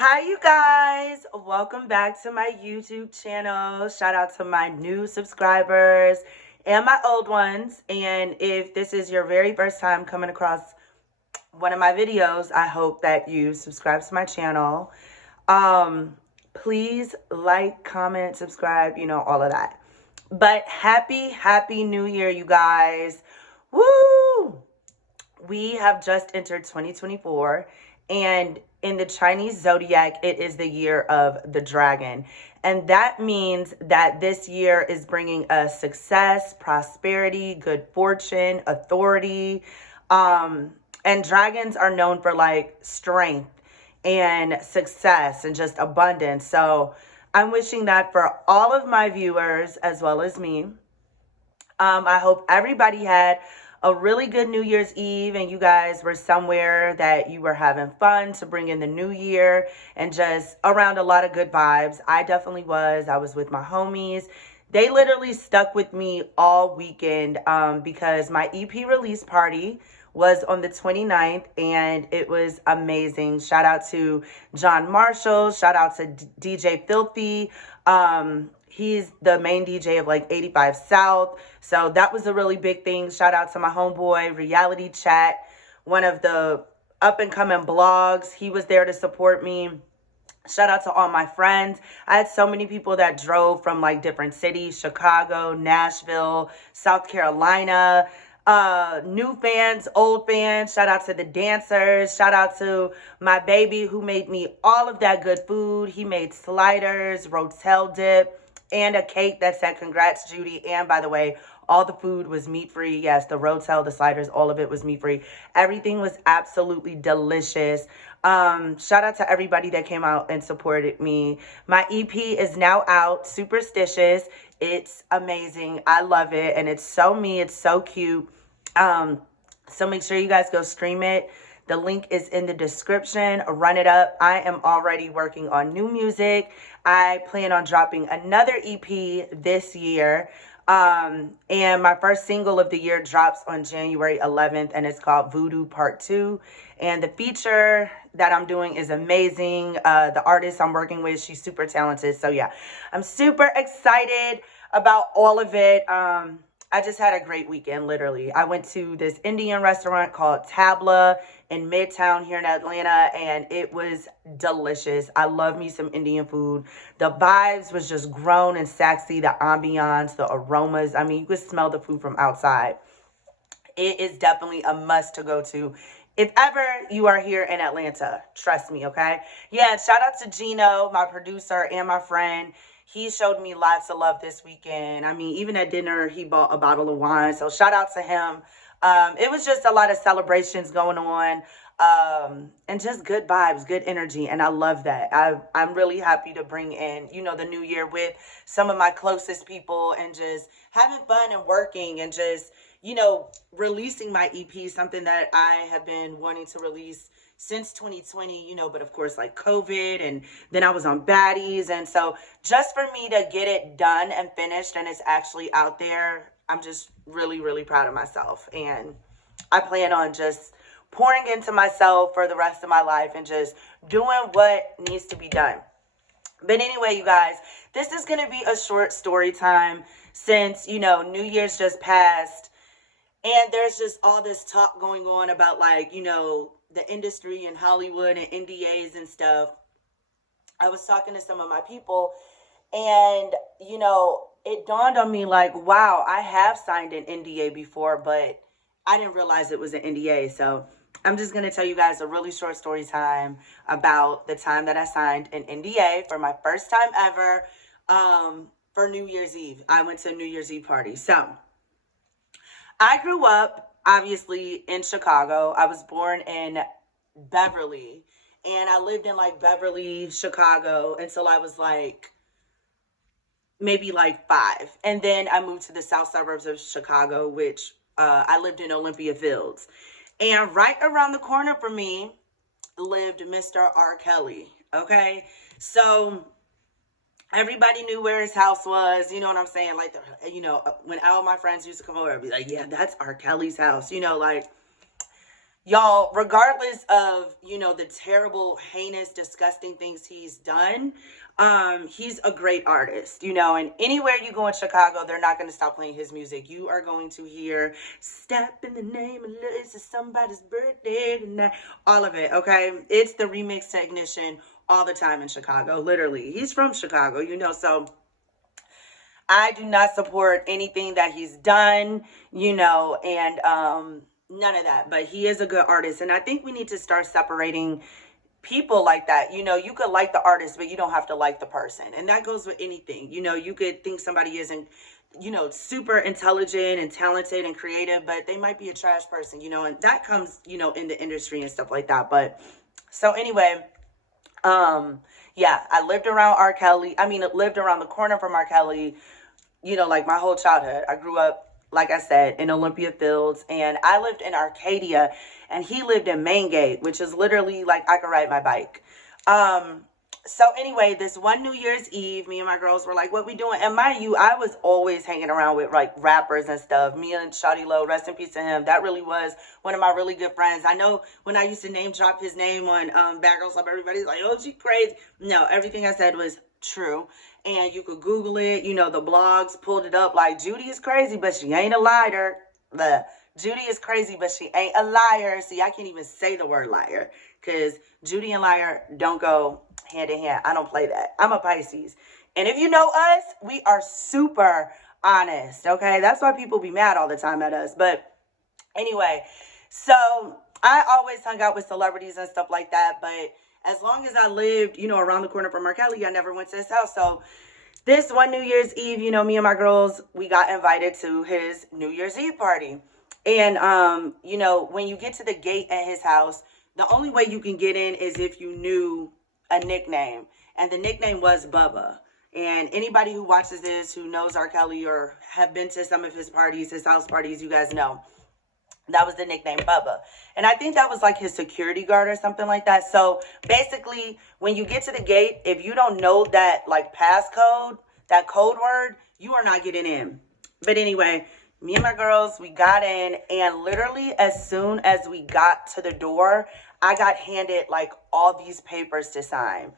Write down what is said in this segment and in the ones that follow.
Hi, you guys. Welcome back to my YouTube channel. Shout out to my new subscribers and my old ones. And if this is your very first time coming across one of my videos, I hope that you subscribe to my channel. Please like, comment, subscribe, all of that. But happy New Year, you guys. Woo! We have just entered 2024, and in the Chinese zodiac, it is the year of the dragon. And that means that this year is bringing us success, prosperity, good fortune, authority. And dragons are known for like strength and success and just abundance. So I'm wishing that for all of my viewers as well as me. I hope everybody had a really good New Year's Eve and you guys were somewhere that you were having fun to bring in the new year and just around a lot of good vibes. I definitely was. I was with my homies. They literally stuck with me all weekend because my EP release party was on the 29th and it was amazing. Shout out to John Marshall. Shout out to DJ Filthy. He's the main DJ of like 85 South. So that was a really big thing. Shout out to my homeboy, Reality Chat, one of the up and coming blogs. He was there to support me. Shout out to all my friends. I had so many people that drove from like different cities, Chicago, Nashville, South Carolina, new fans, old fans. Shout out to the dancers. Shout out to my baby who made me all of that good food. He made sliders, rotel dip, and a cake that said congrats, Judy. And by the way, all the food was meat free. Yes, the rotel, the sliders, all of it was meat free. Everything was absolutely delicious. Shout out to everybody that came out and supported me. My EP is now out, Superstitious. It's amazing. I love it. And it's so me. It's so cute. So make sure you guys go stream it. The link is in the description. Run it up. I am already working on new music. I plan on dropping another EP this year. And my first single of the year drops on January 11th, and it's called Voodoo Part 2. And the feature that I'm doing is amazing. The artist I'm working with, she's super talented. So yeah, I'm super excited about all of it. I just had a great weekend, literally. I went to this Indian restaurant called Tabla in Midtown here in Atlanta, and it was delicious. I love me some Indian food. The vibes was just grown and sexy, the ambiance, the aromas. I mean, you could smell the food from outside. It is definitely a must to go to if ever you are here in Atlanta. Trust me, okay? Yeah, shout out to Gino, my producer, and my friend. He showed me lots of love this weekend. I mean, even at dinner, he bought a bottle of wine. So shout out to him. It was just a lot of celebrations going on. And just good vibes, good energy. And I love that. I'm really happy to bring in, the new year with some of my closest people and just having fun and working and just, releasing my EP, something that I have been wanting to release since 2020, but of course like COVID, and then I was on baddies. And so just for me to get it done and finished and it's actually out there, I'm just really, really proud of myself. And I plan on just pouring into myself for the rest of my life and just doing what needs to be done. But anyway, you guys, this is going to be a short story time since, New Year's just passed. And there's just all this talk going on about like, the industry and Hollywood and NDAs and stuff. I was talking to some of my people and, it dawned on me like, wow, I have signed an NDA before, but I didn't realize it was an NDA. So I'm just going to tell you guys a really short story time about the time that I signed an NDA for my first time ever for New Year's Eve. I went to a New Year's Eve party. So I grew up, obviously, in Chicago. I was born in Beverly, and I lived in, like, Beverly, Chicago, until I was, like, maybe, like, 5. And then I moved to the south suburbs of Chicago, which I lived in Olympia Fields. And right around the corner from me lived Mr. R. Kelly, okay? So everybody knew where his house was, you know what I'm saying? Like, when all my friends used to come over, I'd be like, yeah, that's R. Kelly's house. y'all, regardless of, you know, the terrible, heinous, disgusting things he's done, he's a great artist, you know, and anywhere you go in Chicago, they're not going to stop playing his music. You are going to hear "Step in the Name of Love," "It's somebody's birthday tonight," all of it, okay? It's the remix to Ignition all the time in Chicago, literally. He's from Chicago, you know, so I do not support anything that he's done, you know, and none of that. But he is a good artist. And I think we need to start separating people like that. You know, you could like the artist, but you don't have to like the person. And that goes with anything. You know, you could think somebody isn't, you know, super intelligent and talented and creative, but they might be a trash person, you know, and that comes, you know, in the industry and stuff like that. But so anyway, yeah, I lived around R. Kelly. I mean, lived around the corner from R. Kelly, you know, like my whole childhood. I grew up, like I said, in Olympia Fields, and I lived in Arcadia, and he lived in Main Gate, which is literally like I could ride my bike. So anyway, this one New Year's Eve, me and my girls were like, what we doing? And mind you, I was always hanging around with like rappers and stuff. Me and Shawty Low, rest in peace to him. That really was one of my really good friends. I know when I used to name drop his name on Bad Girls Club, everybody's like, oh, she crazy. No, everything I said was true. And you could Google it. You know, the blogs pulled it up like, Judy is crazy, but she ain't a liar. Judy is crazy, but she ain't a liar. See, I can't even say the word liar because Judy and liar don't go hand in hand. I don't play that. I'm a Pisces. And if you know us, we are super honest, okay? That's why people be mad all the time at us. But anyway, so I always hung out with celebrities and stuff like that. But as long as I lived, you know, around the corner from R. Kelly, I never went to his house. So this one New Year's Eve, you know, me and my girls, we got invited to his New Year's Eve party. And, you know, when you get to the gate at his house, the only way you can get in is if you knew a nickname. And the nickname was Bubba. And anybody who watches this, who knows R. Kelly or have been to some of his parties, his house parties, you guys know. That was the nickname, Bubba. And I think that was like his security guard or something like that. So basically, when you get to the gate, if you don't know that like passcode, that code word, you are not getting in. But anyway, me and my girls, we got in, and literally as soon as we got to the door, I got handed like all these papers to sign.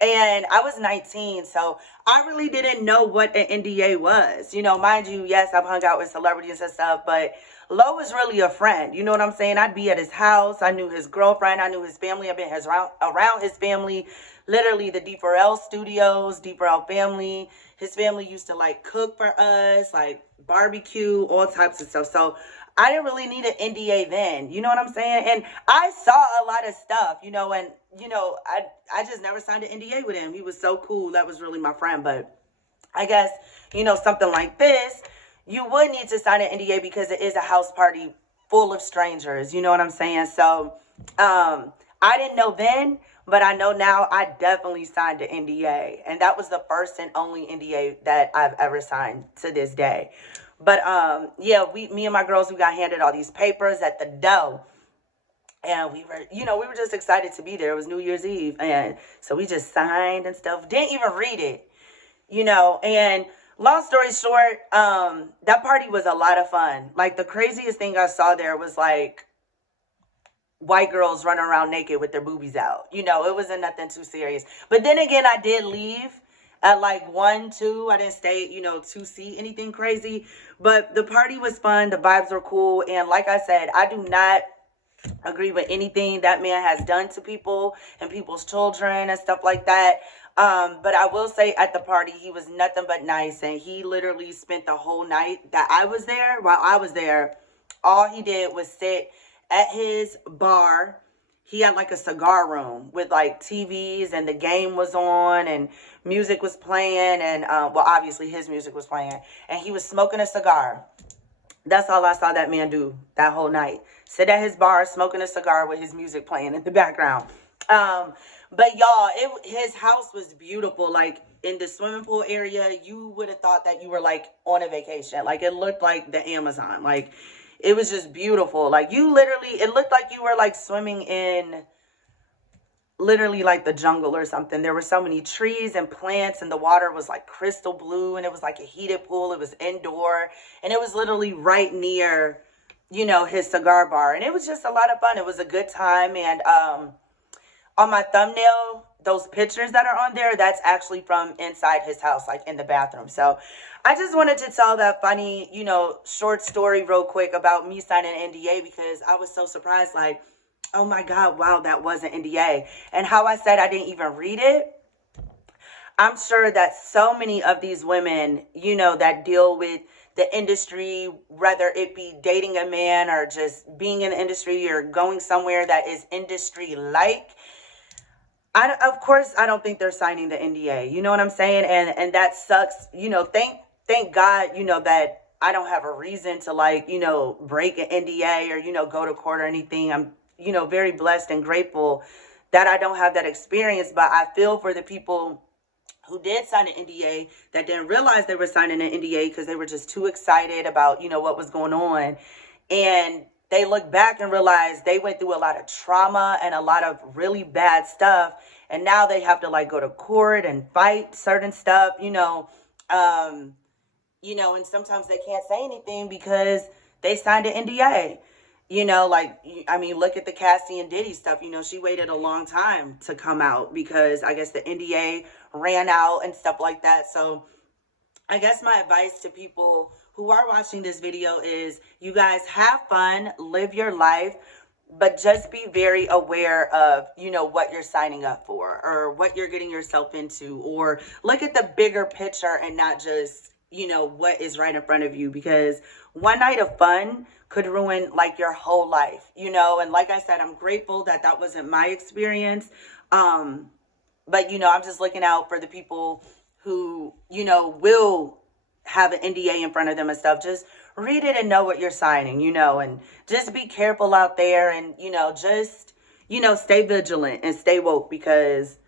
And I was 19, so I really didn't know what an NDA was. You know, mind you, yes, I've hung out with celebrities and stuff, but Lo was really a friend. You know what I'm saying? I'd be at his house. I knew his girlfriend. I knew his family. I've been around his family. Literally, the D4L studios, D4L family. His family used to, like, cook for us, like, barbecue, all types of stuff. So I didn't really need an NDA then. You know what I'm saying? And I saw a lot of stuff, you know, and, you know, I just never signed an NDA with him. He was so cool. That was really my friend. But I guess, you know, something like this, you would need to sign an NDA because it is a house party full of strangers. You know what I'm saying? So I didn't know then, but I know now. I definitely signed an NDA. And that was the first and only NDA that I've ever signed to this day. But yeah, me and my girls, we got handed all these papers at the door. And we were, you know, we were just excited to be there. It was New Year's Eve. And so we just signed and stuff. Didn't even read it, you know. And long story short, that party was a lot of fun. Like, the craziest thing I saw there was, like, white girls running around naked with their boobies out. You know, it wasn't nothing too serious. But then again, I did leave at like 1, 2. I didn't stay, you know, to see anything crazy. But the party was fun. The vibes were cool. And like I said, I do not agree with anything that man has done to people and people's children and stuff like that. But I will say at the party, he was nothing but nice. And he literally spent the whole night that I was there. While I was there, all he did was sit at his bar. He had like a cigar room with like TVs, and the game was on and music was playing. And, well, obviously his music was playing, and he was smoking a cigar. That's all I saw that man do that whole night. Sit at his bar, smoking a cigar with his music playing in the background. But y'all, his house was beautiful. Like, in the swimming pool area, you would have thought that you were like on a vacation. Like, it looked like the Amazon. Like, it was just beautiful. Like, you literally, it looked like you were like swimming in literally like the jungle or something. There were so many trees and plants, and the water was like crystal blue, and it was like a heated pool. It was indoor, and it was literally right near you know, his cigar bar. And it was just a lot of fun. It was a good time. And on my thumbnail, those pictures that are on there, that's actually from inside his house, like in the bathroom. So I just wanted to tell that funny, you know, short story real quick about me signing an NDA, because I was so surprised, like, oh my God, wow, that was an NDA. And how I said I didn't even read it, I'm sure that so many of these women, you know, that deal with the industry, whether it be dating a man or just being in the industry or going somewhere that is industry-like, of course, I don't think they're signing the NDA. You know what I'm saying? And that sucks. You know, thank God, you know, that I don't have a reason to, like, you know, break an NDA or, you know, go to court or anything. I'm, you know, very blessed and grateful that I don't have that experience. But I feel for the people who did sign an NDA that didn't realize they were signing an NDA because they were just too excited about, you know, what was going on. And they look back and realize they went through a lot of trauma and a lot of really bad stuff. And now they have to, like, go to court and fight certain stuff, you know, and sometimes they can't say anything because they signed an NDA. You know, like, I mean, look at the Cassie and Diddy stuff. You know, she waited a long time to come out because I guess the NDA ran out and stuff like that. So I guess my advice to people who are watching this video is, you guys have fun, live your life, but just be very aware of, you know, what you're signing up for or what you're getting yourself into, or look at the bigger picture and not just, you know, what is right in front of you, because one night of fun could ruin, like, your whole life, you know. And like I said, I'm grateful that that wasn't my experience. But, you know, I'm just looking out for the people who, you know, will have an NDA in front of them and stuff. Just read it and know what you're signing, you know, and just be careful out there and, you know, just, you know, stay vigilant and stay woke, because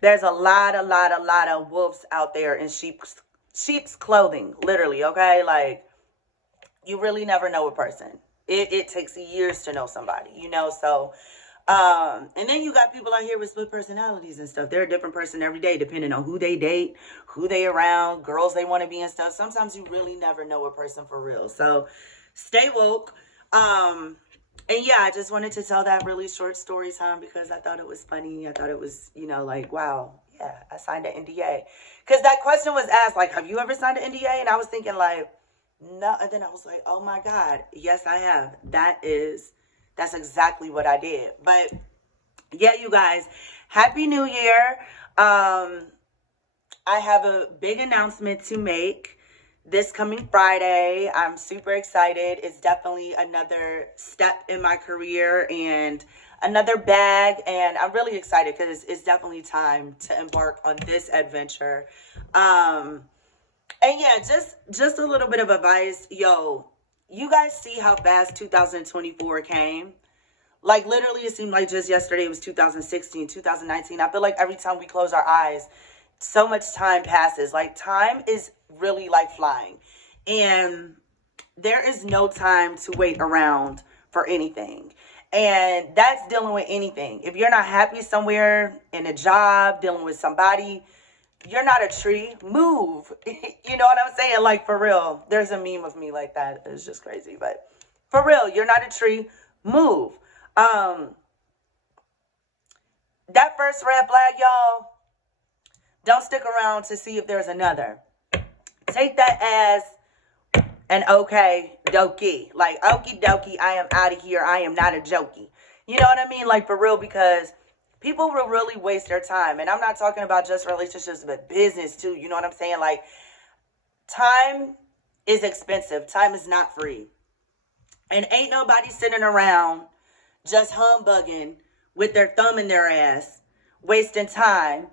there's a lot of wolves out there in sheep's clothing, literally, okay? Like, you really never know a person. It takes years to know somebody, you know. So and then you got people out here with split personalities and stuff. They're a different person every day, depending on who they date, who they around, girls they want to be and stuff. Sometimes you really never know a person for real. So stay woke. And yeah, I just wanted to tell that really short story time because I thought it was funny. I thought it was, you know, like, wow, yeah, I signed an NDA. Because that question was asked, like, have you ever signed an NDA? And I was thinking, like, no. And then I was like, oh my God, yes, I have. That's exactly what I did. But yeah, you guys, Happy New Year. I have a big announcement to make this coming Friday. I'm super excited. It's definitely another step in my career and another bag. And I'm really excited because it's definitely time to embark on this adventure. And yeah, just a little bit of advice. Yo, you guys see how fast 2024 came? Like, literally, it seemed like just yesterday it was 2016, 2019. I feel like every time we close our eyes, so much time passes. Like, time is really like flying. And there is no time to wait around for anything. And that's dealing with anything. If you're not happy somewhere in a job, dealing with somebody, you're not a tree, move. You know what I'm saying? Like, for real. There's a meme of me like that. It's just crazy. But for real, you're not a tree, move. That first red flag, y'all, don't stick around to see if there's another. Take that as an okay dokie. Like, okie dokie, I am out of here. I am not a jokey. You know what I mean? Like, for real, because people will really waste their time. And I'm not talking about just relationships, but business too. You know what I'm saying? Like, time is expensive. Time is not free. And ain't nobody sitting around just humbugging with their thumb in their ass, wasting time.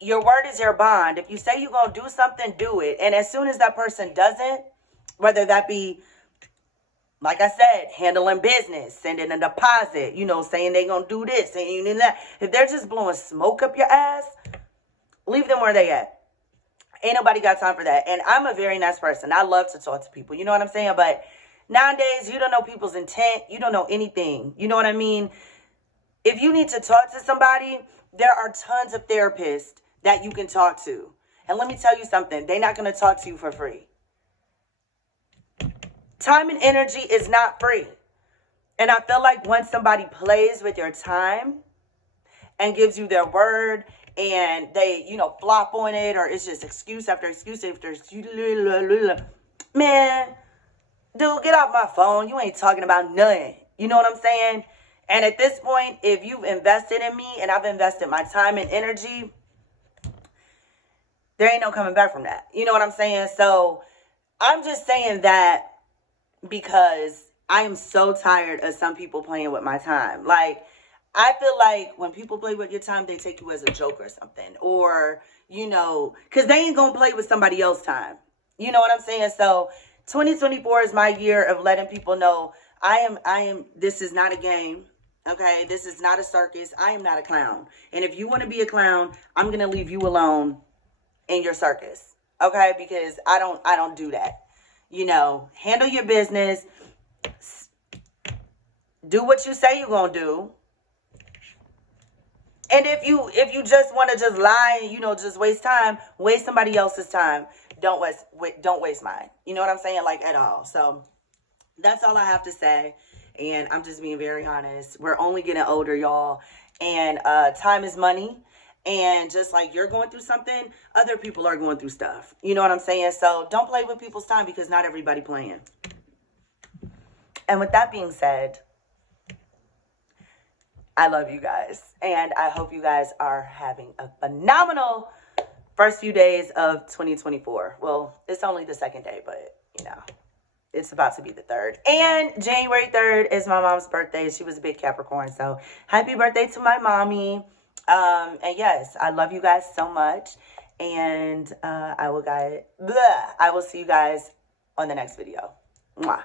Your word is your bond. If you say you're going to do something, do it. And as soon as that person doesn't, whether that be, like I said, handling business, sending a deposit, you know, saying they're going to do this, saying that. If they're just blowing smoke up your ass, leave them where they at. Ain't nobody got time for that. And I'm a very nice person. I love to talk to people. You know what I'm saying? But nowadays, you don't know people's intent. You don't know anything. You know what I mean? If you need to talk to somebody, there are tons of therapists that you can talk to. And let me tell you something. They're not going to talk to you for free. Time and energy is not free. And I feel like when somebody plays with your time and gives you their word and they, flop on it, or it's just excuse after excuse after excuse, man, dude, get off my phone. You ain't talking about nothing. You know what I'm saying? And at this point, if you've invested in me and I've invested my time and energy, there ain't no coming back from that. You know what I'm saying? So I'm just saying that because I am so tired of some people playing with my time. Like, I feel like when people play with your time, they take you as a joke or something. Or, because they ain't going to play with somebody else's time. You know what I'm saying? So 2024 is my year of letting people know this is not a game. Okay, this is not a circus. I am not a clown. And if you want to be a clown, I'm going to leave you alone in your circus. Okay, because I don't do that. Handle your business. Do what you say you're going to do. And if you just want to just lie and, just waste time, waste somebody else's time. Don't waste mine. You know what I'm saying? Like, at all. So that's all I have to say. And I'm just being very honest. We're only getting older, y'all. And time is money. And just like you're going through something, other people are going through stuff. You know what I'm saying? So don't play with people's time because not everybody playing. And with that being said, I love you guys. And I hope you guys are having a phenomenal first few days of 2024. Well, it's only the second day, but, it's about to be the third. And January 3rd is my mom's birthday. She was a big Capricorn. So happy birthday to my mommy. And yes, I love you guys so much. And I will see you guys on the next video. Mwah.